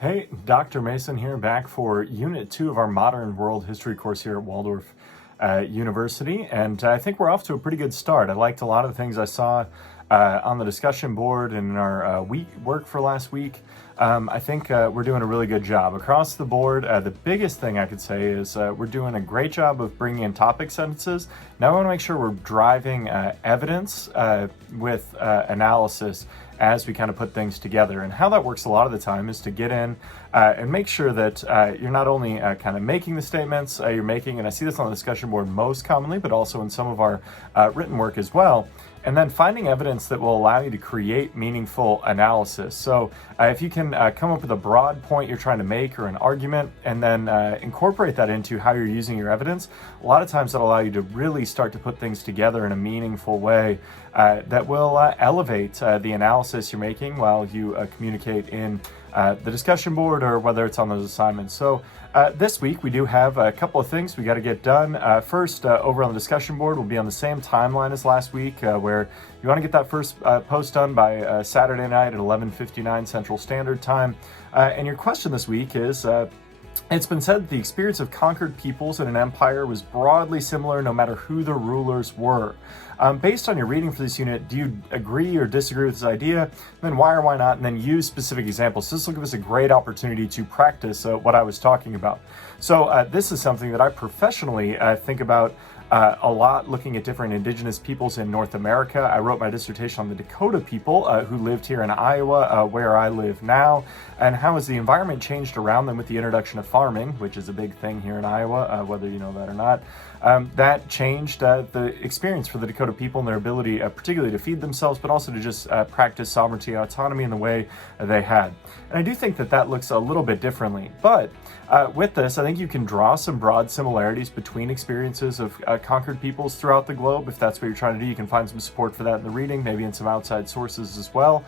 Hey, Dr. Mason here, back for Unit 2 of our Modern World History course here at Waldorf University, and I think we're off to a pretty good start. I liked a lot of the things I saw on the discussion board and in our work for last week. I think we're doing a really good job. Across the board, the biggest thing I could say is we're doing a great job of bringing in topic sentences. Now I want to make sure we're driving evidence with analysis as we kind of put things together. And how that works a lot of the time is to get in and make sure that you're not only kind of making the statements you're making, and I see this on the discussion board most commonly, but also in some of our written work as well, and then finding evidence that will allow you to create meaningful analysis. So if you can come up with a broad point you're trying to make or an argument, and then incorporate that into how you're using your evidence, a lot of times that'll allow you to really start to put things together in a meaningful way that will elevate the analysis you're making while you communicate in the discussion board or whether it's on those assignments. So this week we do have a couple of things we got to get done. First, over on the discussion board, we'll be on the same timeline as last week, where you want to get that first post done by Saturday night at 11:59 Central Standard Time. And your question this week is, it's been said that the experience of conquered peoples in an empire was broadly similar no matter who the rulers were. Based on your reading for this unit, do you agree or disagree with this idea? And then why or why not? And then use specific examples. So this will give us a great opportunity to practice what I was talking about. So this is something that I professionally think about a lot, looking at different indigenous peoples in North America. I wrote my dissertation on the Dakota people who lived here in Iowa, where I live now, and how has the environment changed around them with the introduction of farming, which is a big thing here in Iowa, whether you know that or not. That changed the experience for the Dakota people and their ability, particularly to feed themselves, but also to just practice sovereignty and autonomy in the way they had. And I do think that that looks a little bit differently. But with this, I think you can draw some broad similarities between experiences of conquered peoples throughout the globe. If that's what you're trying to do, you can find some support for that in the reading, maybe in some outside sources as well.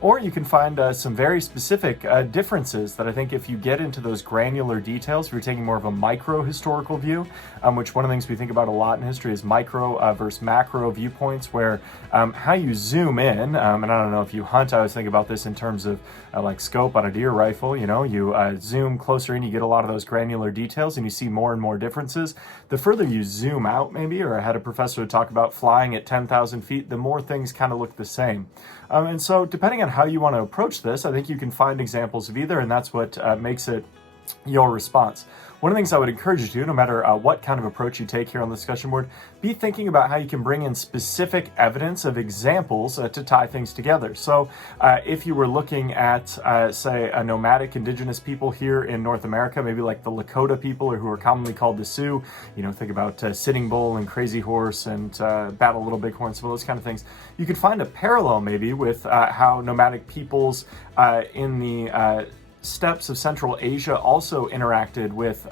Or you can find some very specific differences that I think if you get into those granular details, if you're taking more of a micro-historical view, which one of the things we think about a lot in history is micro versus macro viewpoints, where how you zoom in, and I don't know if you hunt, I always think about this in terms of like scope on a deer rifle, you zoom closer in, you get a lot of those granular details and you see more and more differences. The further you zoom out maybe, or I had a professor talk about flying at 10,000 feet, the more things kind of look the same. And so depending on how you want to approach this, I think you can find examples of either, and that's what makes it your response. One of the things I would encourage you to do, no matter what kind of approach you take here on the discussion board, be thinking about how you can bring in specific evidence of examples to tie things together. So if you were looking at, say, a nomadic indigenous people here in North America, maybe like the Lakota people, or who are commonly called the Sioux, think about Sitting Bull and Crazy Horse and Battle Little Bighorn, some of those kind of things. You could find a parallel maybe with how nomadic peoples in the steppes of Central Asia also interacted with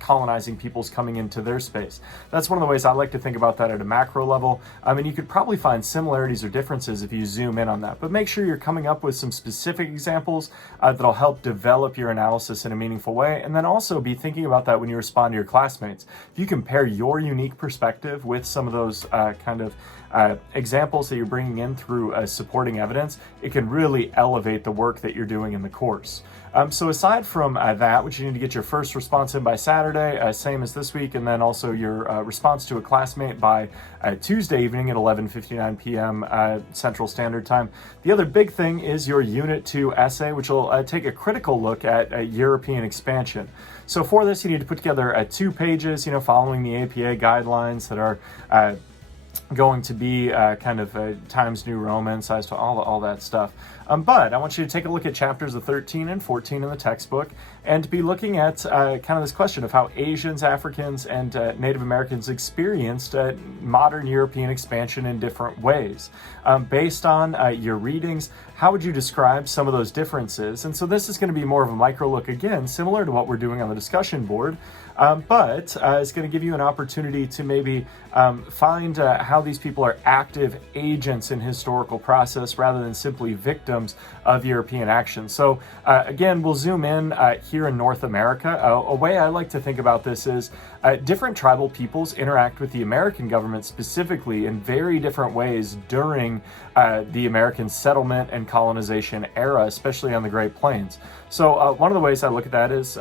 colonizing peoples coming into their space. That's one of the ways I like to think about that at a macro level. I mean, you could probably find similarities or differences if you zoom in on that, but make sure you're coming up with some specific examples that'll help develop your analysis in a meaningful way, and then also be thinking about that when you respond to your classmates. If you compare your unique perspective with some of those examples that you're bringing in through supporting evidence, it can really elevate the work that you're doing in the course. So aside from that, which you need to get your first response in by Saturday, same as this week, and then also your response to a classmate by Tuesday evening at 11:59 p.m. Central Standard Time. The other big thing is your Unit 2 essay, which will take a critical look at European expansion. So for this, you need to put together 2 pages, following the APA guidelines that are going to be Times New Roman, size to all that stuff. But I want you to take a look at chapters of 13 and 14 in the textbook and be looking at this question of how Asians, Africans, and Native Americans experienced modern European expansion in different ways. Based on your readings, how would you describe some of those differences? And so this is going to be more of a micro look, again, similar to what we're doing on the discussion board, but it's going to give you an opportunity to maybe find how these people are active agents in historical process rather than simply victims of European action. So again, we'll zoom in here in North America. A way I like to think about this is different tribal peoples interact with the American government specifically in very different ways during the American settlement and colonization era, especially on the Great Plains. So one of the ways I look at that is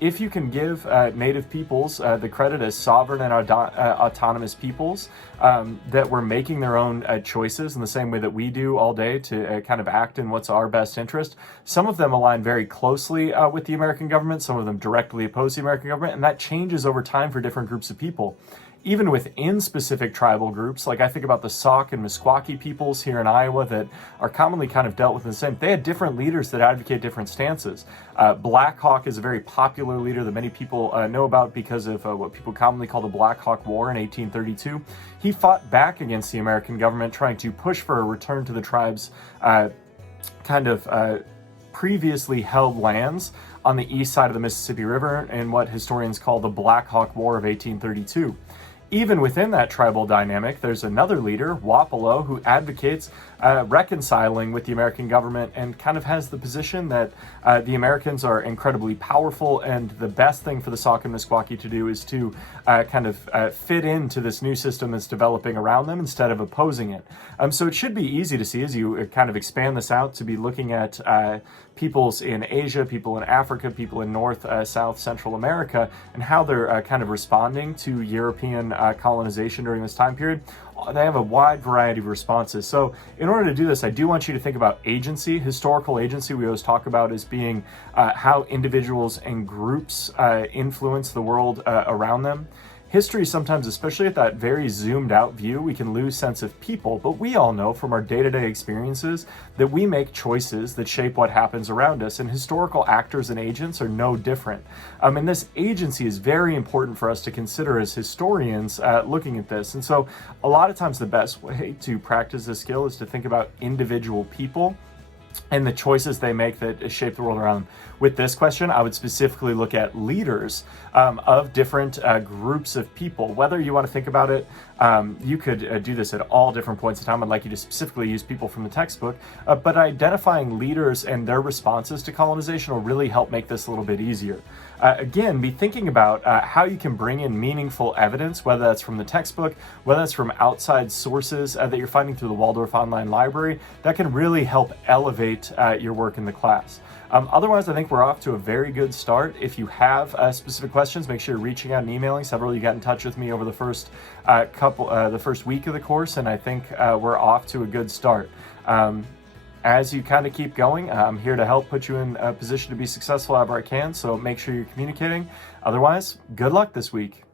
if you can give Native peoples the credit as sovereign and autonomous peoples that were making their own choices in the same way that we do all day to kind of act in what's our best interest, some of them align very closely with the American government, some of them directly oppose the American government, and that changes over time for different groups of people. Even within specific tribal groups, like I think about the Sauk and Meskwaki peoples here in Iowa that are commonly kind of dealt with in the same. They had different leaders that advocate different stances. Black Hawk is a very popular leader that many people know about because of what people commonly call the Black Hawk War in 1832. He fought back against the American government, trying to push for a return to the tribe's previously held lands on the east side of the Mississippi River in what historians call the Black Hawk War of 1832. Even within that tribal dynamic, there's another leader, Wapello, who advocates reconciling with the American government and kind of has the position that the Americans are incredibly powerful and the best thing for the Sauk and Meskwaki to do is to fit into this new system that's developing around them instead of opposing it. So it should be easy to see as you kind of expand this out to be looking at peoples in Asia, people in Africa, people in North, South, Central America, and how they're kind of responding to European colonization during this time period. They have a wide variety of responses. So in order to do this, I do want you to think about agency. Historical agency we always talk about as being how individuals and groups influence the world around them. History sometimes, especially at that very zoomed out view, we can lose sense of people, but we all know from our day-to-day experiences that we make choices that shape what happens around us, and historical actors and agents are no different. And this agency is very important for us to consider as historians looking at this. And so a lot of times the best way to practice this skill is to think about individual people and the choices they make that shape the world around them. With this question, I would specifically look at leaders of different groups of people. Whether you want to think about it, you could do this at all different points in time. I'd like you to specifically use people from the textbook, but identifying leaders and their responses to colonization will really help make this a little bit easier. Again, be thinking about how you can bring in meaningful evidence, whether that's from the textbook, whether that's from outside sources that you're finding through the Waldorf Online Library, that can really help elevate your work in the class. Otherwise, I think we're off to a very good start. If you have specific questions, make sure you're reaching out and emailing. Several of you got in touch with me over the first the first week of the course, and I think we're off to a good start. As you kind of keep going, I'm here to help put you in a position to be successful however I can, so make sure you're communicating. Otherwise, good luck this week.